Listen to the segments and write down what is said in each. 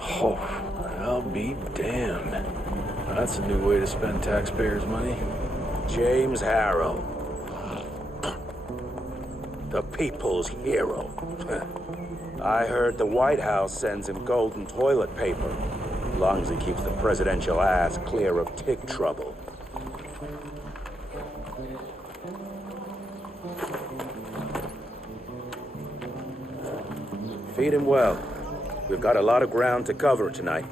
Oh, I'll be damned. That's a new way to spend taxpayers' money. James Harrow. The people's hero. I heard the White House sends him golden toilet paper. As long as he keeps the presidential ass clear of tick trouble. Feed him well. We've got a lot of ground to cover tonight.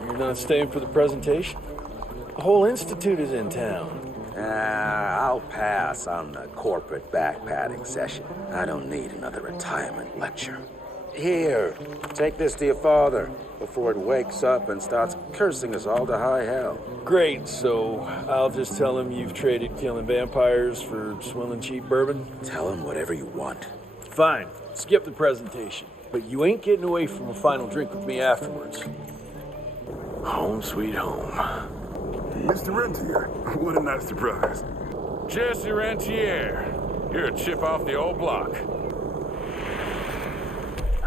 You're not staying for the presentation? The whole institute is in town. I'll pass on the corporate back-patting session. I don't need another retirement lecture. Here, take this to your father before it wakes up and starts cursing us all to high hell. Great, so I'll just tell him you've traded killing vampires for swilling cheap bourbon? Tell him whatever you want. Fine, skip the presentation. But you ain't getting away from a final drink with me afterwards. Home sweet home. Mr. Rentier, what a nice surprise. Jesse Rentier. You're a chip off the old block.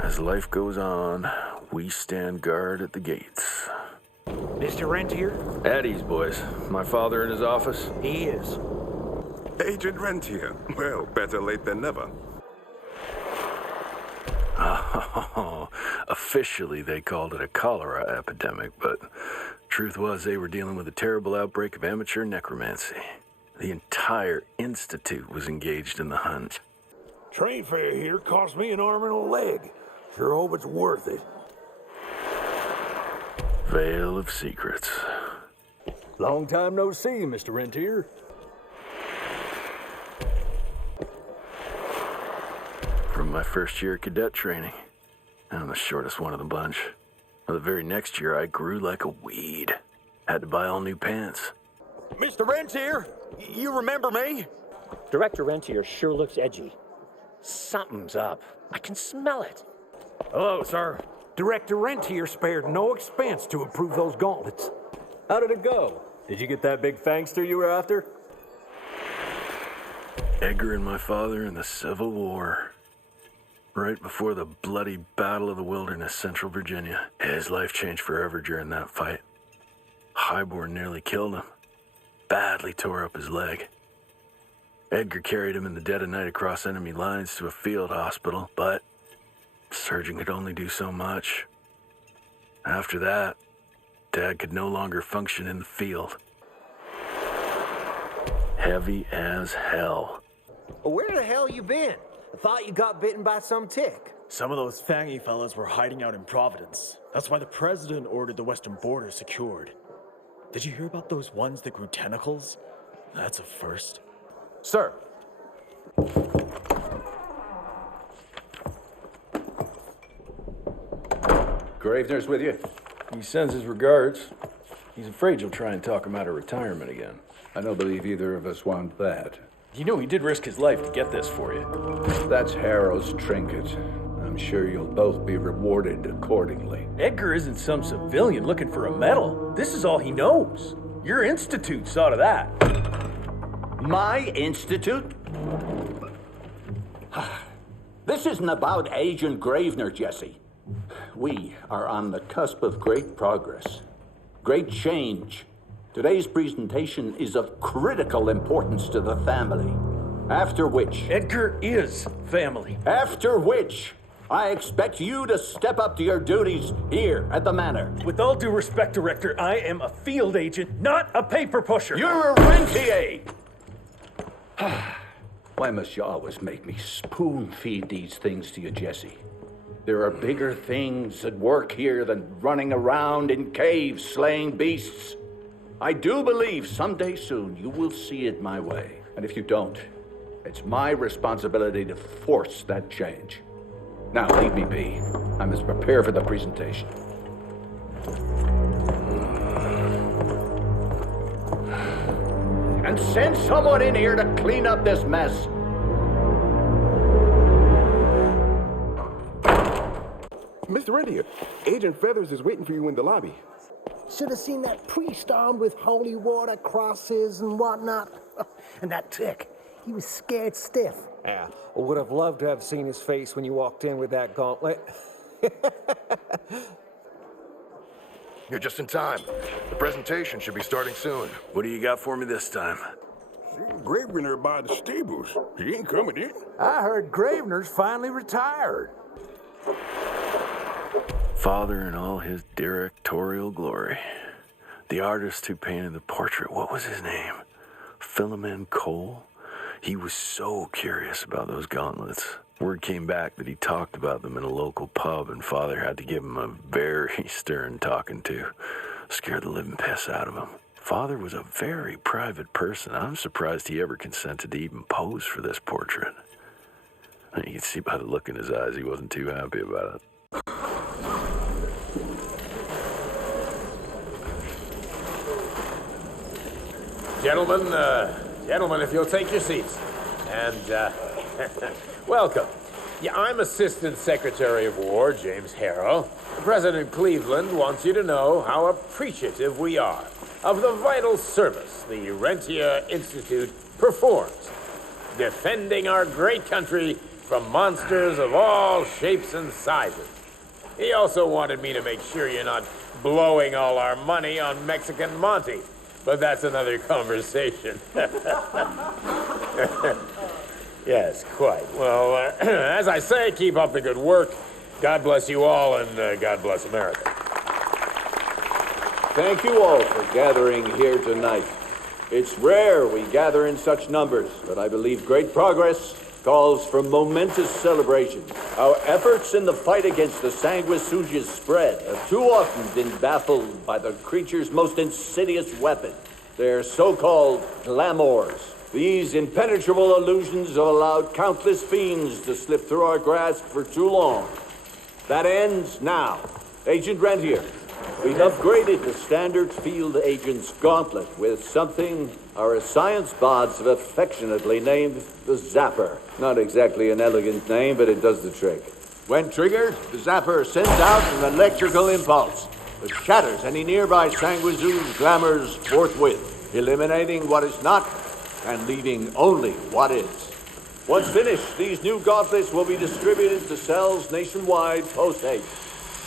As life goes on, we stand guard at the gates. Mr. Rentier? At ease, boys. My father in his office? He is. Agent Rentier. Well, better late than never. Oh, officially they called it a cholera epidemic, but truth was they were dealing with a terrible outbreak of amateur necromancy. The entire institute was engaged in the hunt. Train fare here cost me an arm and a leg. Sure hope it's worth it. Veil of secrets. Long time no see, Mr. Rentier. From my first year of cadet training. I'm the shortest one of the bunch. Well, the very next year, I grew like a weed. Had to buy all new pants. Mr. Rentier, you remember me? Director Rentier sure looks edgy. Something's up. I can smell it. Hello, sir. Director Rentier spared no expense to improve those gauntlets. How did it go? Did you get that big fangster you were after? Edgar and my father in the Civil War. Right before the bloody Battle of the Wilderness, Central Virginia. His life changed forever during that fight. Highborn nearly killed him. Badly tore up his leg. Edgar carried him in the dead of night across enemy lines to a field hospital, but the surgeon could only do so much. After that, Dad could no longer function in the field. Heavy as hell. Where the hell you been? I thought you got bitten by some tick. Some of those fangy fellas were hiding out in Providence. That's why the president ordered the western border secured. Did you hear about those ones that grew tentacles? That's a first. Sir. Gravener's with you? He sends his regards. He's afraid you'll try and talk him out of retirement again. I don't believe either of us want that. You know he did risk his life to get this for you. That's Harrow's trinket. I'm sure you'll both be rewarded accordingly. Edgar isn't some civilian looking for a medal. This is all he knows. Your institute saw to that. My institute? This isn't about Agent Gravener, Jesse. We are on the cusp of great progress, great change. Today's presentation is of critical importance to the family. After which... Edgar is family. After which, I expect you to step up to your duties here at the Manor. With all due respect, Director, I am a field agent, not a paper pusher. You're a rentier! Why must you always make me spoon-feed these things to you, Jesse? There are bigger things at work here than running around in caves slaying beasts. I do believe someday soon you will see it my way. And if you don't, it's my responsibility to force that change. Now, leave me be. I must prepare for the presentation. And send someone in here to clean up this mess. Mr. Rentier, Agent Feathers is waiting for you in the lobby. Should have seen that priest armed with holy water, crosses, and whatnot. And that tick. He was scared stiff. Yeah, I would have loved to have seen his face when you walked in with that gauntlet. You're just in time. The presentation should be starting soon. What do you got for me this time? Gravener by the stables. He ain't coming in. I heard Gravener's finally retired. Father in all his directorial glory. The artist who painted the portrait, what was his name? Philemon Cole? He was so curious about those gauntlets. Word came back that he talked about them in a local pub, and Father had to give him a very stern talking to. Scared the living piss out of him. Father was a very private person. I'm surprised he ever consented to even pose for this portrait. You can see by the look in his eyes he wasn't too happy about it. Gentlemen, if you'll take your seats. And, welcome. Yeah, I'm Assistant Secretary of War, James Harrow. President Cleveland wants you to know how appreciative we are of the vital service the Rentier Institute performs, defending our great country from monsters of all shapes and sizes. He also wanted me to make sure you're not blowing all our money on Mexican Monty. But that's another conversation. Yes, quite. Well, as I say, keep up the good work. God bless you all, and God bless America. Thank you all for gathering here tonight. It's rare we gather in such numbers, but I believe great progress calls for momentous celebration. Our efforts in the fight against the sanguisuga's spread have too often been baffled by the creature's most insidious weapon, their so-called glamours. These impenetrable illusions have allowed countless fiends to slip through our grasp for too long. That ends now. Agent Rentier, we've upgraded the standard field agent's gauntlet with something our science bots have affectionately named the Zapper. Not exactly an elegant name, but it does the trick. When triggered, the Zapper sends out an electrical impulse that shatters any nearby sanguisuga's glamours forthwith, eliminating what is not and leaving only what is. Once finished, these new gauntlets will be distributed to cells nationwide post-haste,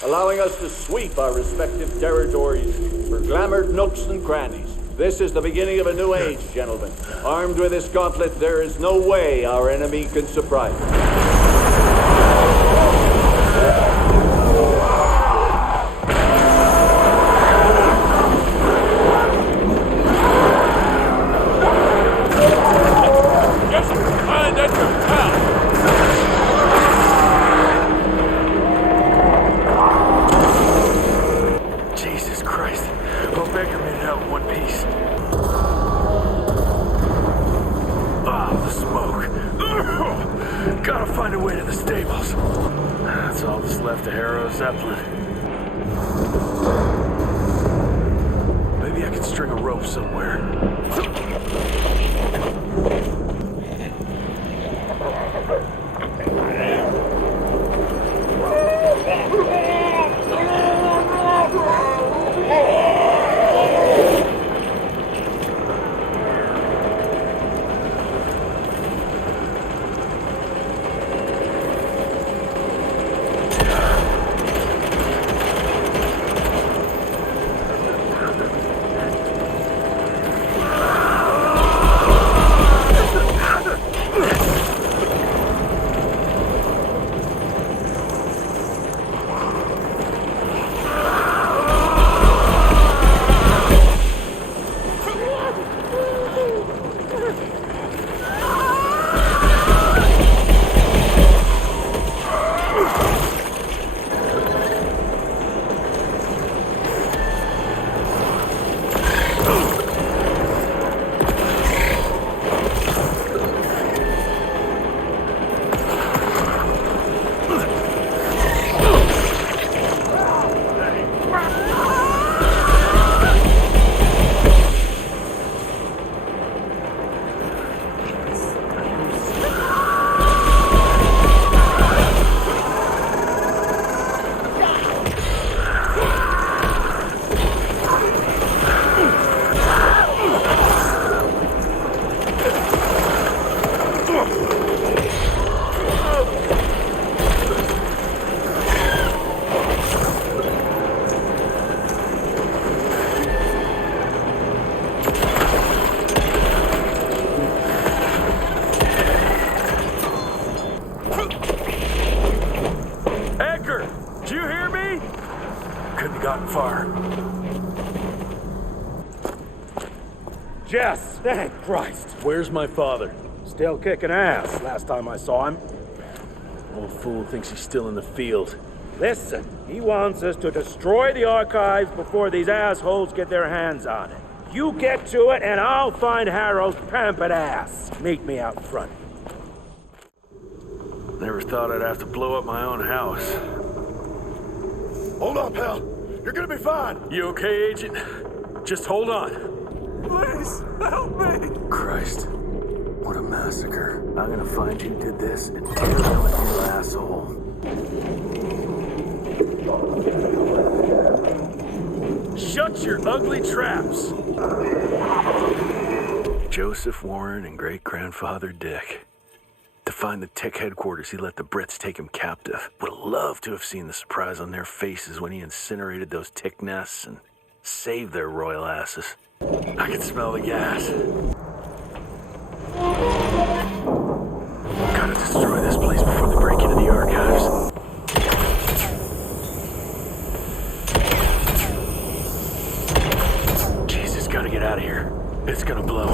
allowing us to sweep our respective territories for glamored nooks and crannies. This is the beginning of a new age, gentlemen. Armed with this gauntlet, there is no way our enemy can surprise us. Jesus Christ. Hope Edgar made it out in one piece. Ah, the smoke. Ugh. Gotta find a way to the stables. That's all that's left of Harrow's Zeppelin. Maybe I can string a rope somewhere. Jess! Thank Christ! Where's my father? Still kicking ass, last time I saw him. Old fool thinks he's still in the field. Listen, he wants us to destroy the archives before these assholes get their hands on it. You get to it, and I'll find Harrow's pampered ass. Meet me out front. Never thought I'd have to blow up my own house. Hold up, pal. You're gonna be fine. You okay, Agent? Just hold on. Please, help me! Christ. What a massacre. I'm gonna find who did this and tear them with your asshole. Shut your ugly traps! Joseph Warren and great-grandfather Dick. To find the Tech headquarters, he let the Brits take him captive. Would have loved to have seen the surprise on their faces when he incinerated those tick nests and saved their royal asses. I can smell the gas. Gotta destroy this place before they break into the archives. Jesus, gotta get out of here. It's gonna blow.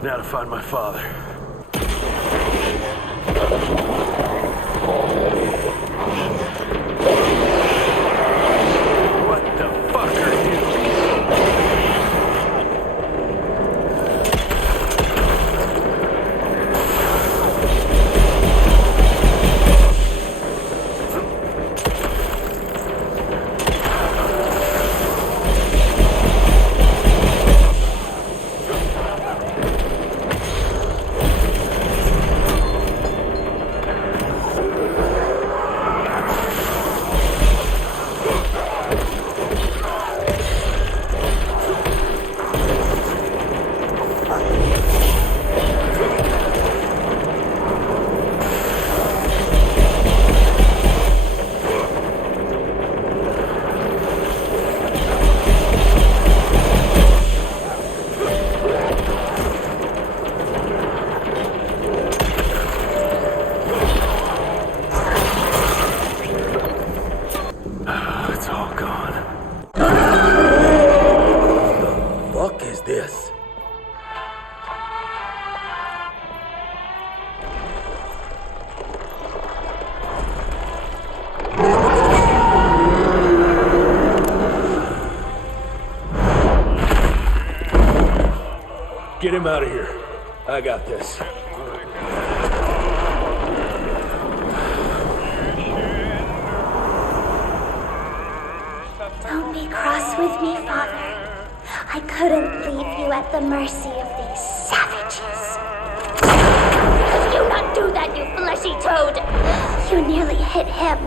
Now to find my father. What the fuck are you? It's all gone. The fuck is this? Get him out of here. I got this. Don't be cross with me, Father. I couldn't leave you at the mercy of these savages. Could you not do that, you fleshy toad? You nearly hit him.